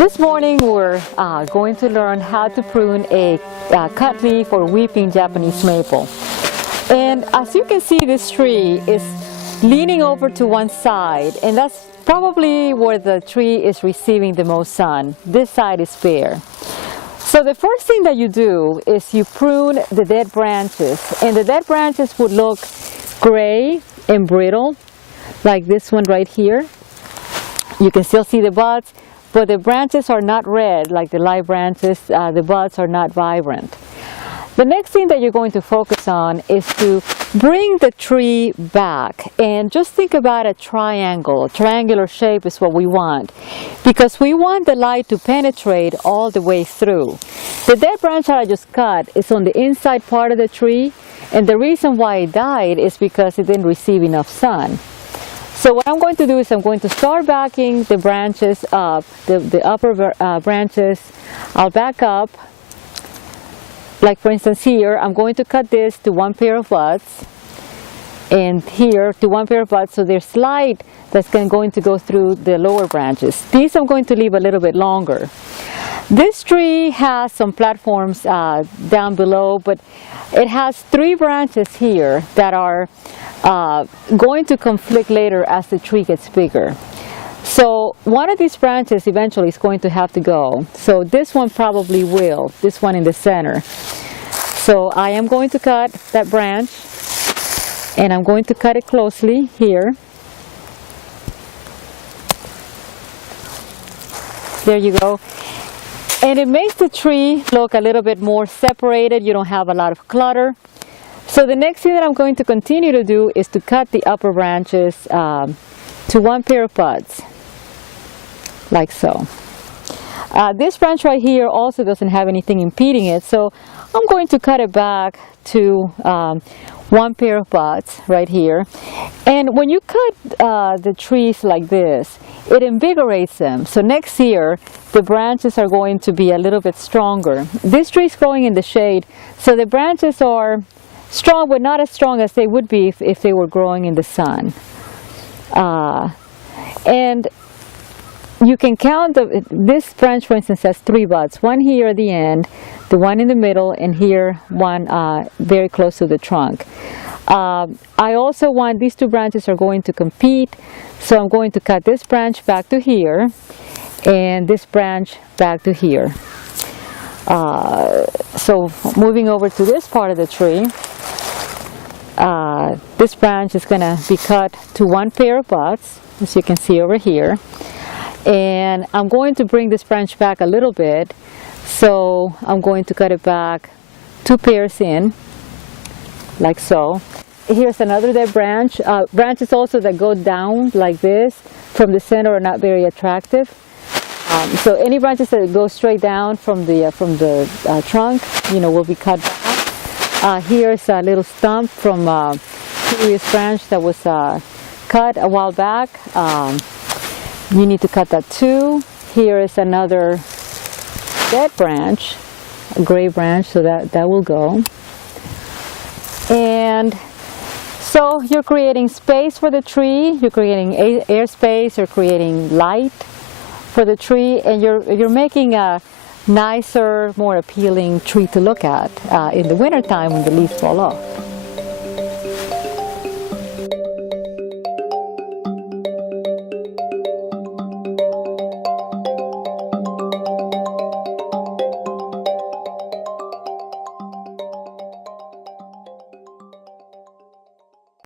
This morning we're going to learn how to prune a cutleaf or weeping Japanese maple. And as you can see, this tree is leaning over to one side, and that's probably where the tree is receiving the most sun. This side is bare. So the first thing that you do is you prune the dead branches, and the dead branches would look gray and brittle, like this one right here. You can still see the buds, but the branches are not red like the live branches. The buds are not vibrant. The next thing that you're going to focus on is to bring the tree back, and just think about a triangle. A triangular shape is what we want, because we want the light to penetrate all the way through. The dead branch that I just cut is on the inside part of the tree, and the reason why it died is because it didn't receive enough sun. So what I'm going to do is I'm going to start backing the branches up, the upper branches. I'll back up. Like for instance here, I'm going to cut this to one pair of buds, and here to one pair of buds, so there's light that's going to go through the lower branches. These I'm going to leave a little bit longer. This tree has some platforms down below, but it has 3 branches here that are going to conflict later as the tree gets bigger. So one of these branches eventually is going to have to go. So this one probably will, this one in the center. So I am going to cut that branch, and I'm going to cut it closely here. There you go. And it makes the tree look a little bit more separated. You don't have a lot of clutter. So the next thing that I'm going to continue to do is to cut the upper branches to one pair of buds, like so. This branch right here also doesn't have anything impeding it, so I'm going to cut it back to one pair of buds right here. And when you cut the trees like this, it invigorates them. So next year the branches are going to be a little bit stronger. This tree is growing in the shade, so the branches are strong, but not as strong as they would be if they were growing in the sun. And you can count this branch, for instance, has 3 buds. One here at the end, the one in the middle, and here one very close to the trunk. I also want, these 2 branches are going to compete, so I'm going to cut this branch back to here, and this branch back to here. So moving over to this part of the tree, this branch is going to be cut to one pair of buds, as you can see over here. And I'm going to bring this branch back a little bit, so I'm going to cut it back 2 pairs in, like so. Here's another dead branch. Branches also that go down like this from the center are not very attractive. So any branches that go straight down from the trunk, will be cut back. Here's a little stump from a previous branch that was cut a while back. You need to cut that too. Here is another dead branch, a gray branch, so that will go. And so you're creating space for the tree, you're creating air space, you're creating light for the tree, and you're making a nicer, more appealing tree to look at in the wintertime when the leaves fall off.